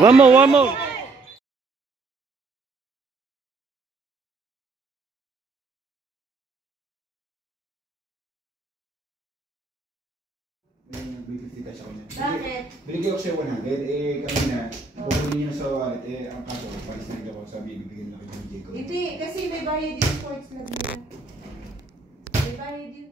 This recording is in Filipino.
One more, one more. Bibigyan siya kanya. Bakit? Binigyan ko siya 100, eh kanina, kukunin niyo na sa wallet, eh ang kaso, palis na rin ako, sabi bibigyan na kayo ng Jacob. Hindi, kasi may bayad yung sports club nila. May bayad yung